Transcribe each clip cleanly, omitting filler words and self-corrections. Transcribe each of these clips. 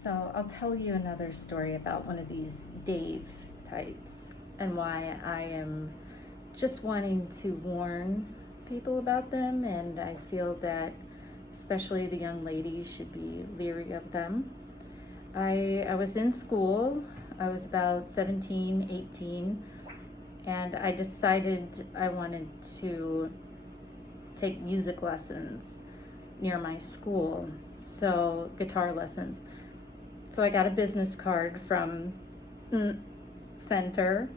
So I'll tell you another story about one of these Dave types and why I am just wanting to warn people about them, and I feel that especially the young ladies should be leery of them. I was in school. I was about 17, 18, and I decided I wanted to take music lessons near my school, so guitar lessons. So I got a business card from Center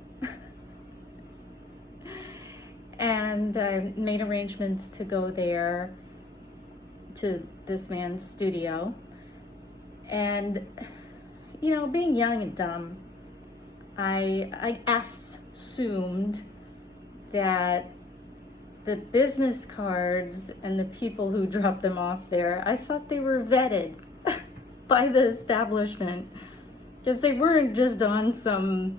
and I made arrangements to go there to this man's studio. And, you know, being young and dumb, I assumed that the business cards and the people who dropped them off there, I thought they were vetted by the establishment, because they weren't just on some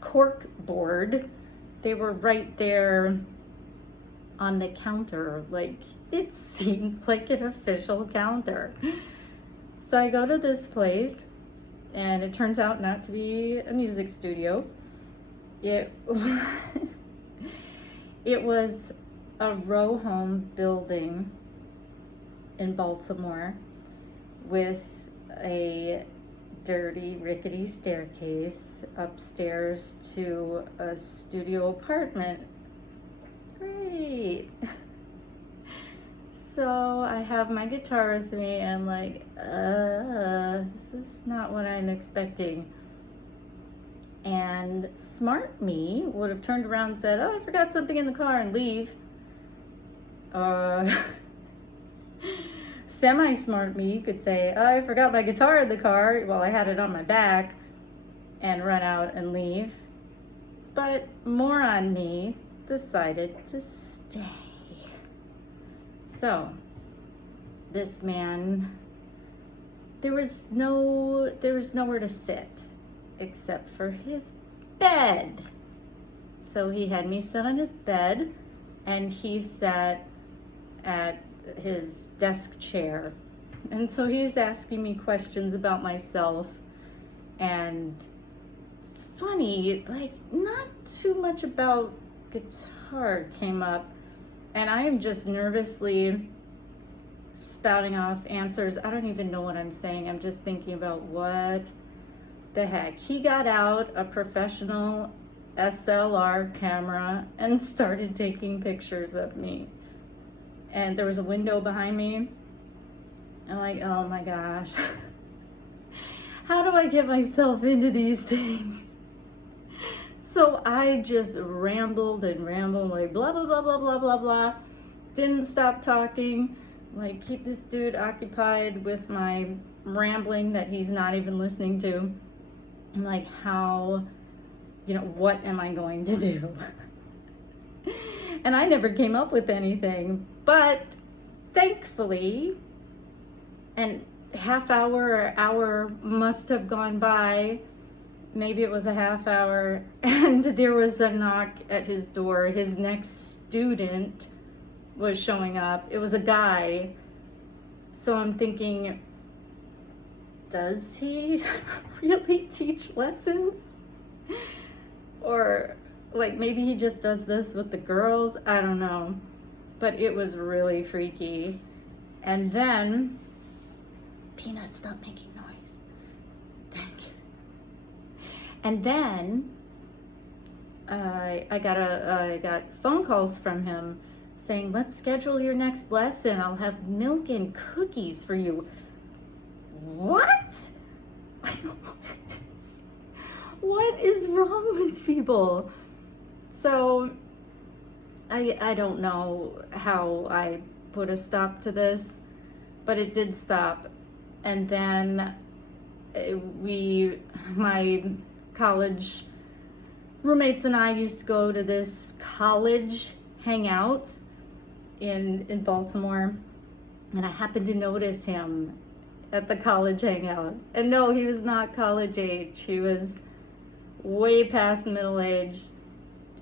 cork board. They were right there on the counter. Like, it seemed like an official counter. So I go to this place, and it turns out not to be a music studio. It was a row home building in Baltimore with a dirty, rickety staircase upstairs to a studio apartment. Great. So I have my guitar with me, and I'm like, this is not what I'm expecting. And smart me would have turned around and said, oh, I forgot something in the car, and leave. Semi-smart me could say, oh, I forgot my guitar in the car while I had it on my back, and run out and leave. But moron me decided to stay. So this man, there was nowhere to sit except for his bed. So he had me sit on his bed, and he sat at his desk chair. And so he's asking me questions about myself, and it's funny, like, not too much about guitar came up, and I am just nervously spouting off answers. I don't even know what I'm saying. I'm just thinking about what the heck. He got out a professional SLR camera and started taking pictures of me. And there was a window behind me. I'm like, oh my gosh. How do I get myself into these things? So I just rambled, like blah, blah, blah, blah, blah, blah, blah. Didn't stop talking. Like, keep this dude occupied with my rambling that he's not even listening to. I'm like, how, what am I going to do? And I never came up with anything, but thankfully, an half hour or hour must have gone by. Maybe it was a half hour, and there was a knock at his door. His next student was showing up. It was a guy. So I'm thinking, does he really teach lessons? Or like, maybe he just does this with the girls. I don't know. But it was really freaky. And then, Peanut, stop making noise. Thank you. And then I got phone calls from him saying, let's schedule your next lesson. I'll have milk and cookies for you. What? What is wrong with people? So I don't know how I put a stop to this, but it did stop. And then my college roommates and I used to go to this college hangout in Baltimore, and I happened to notice him at the college hangout. And no, he was not college age. He was way past middle age,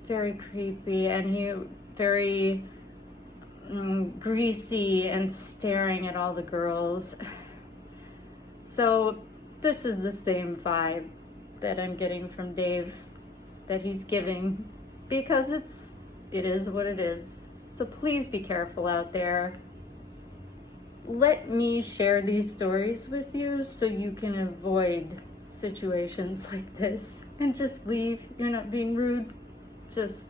very creepy, and he very greasy and staring at all the girls. So this is the same vibe that I'm getting from Dave that he's giving, because it is what it is. So please be careful out there. Let me share these stories with you so you can avoid situations like this and just leave. You're not being rude, just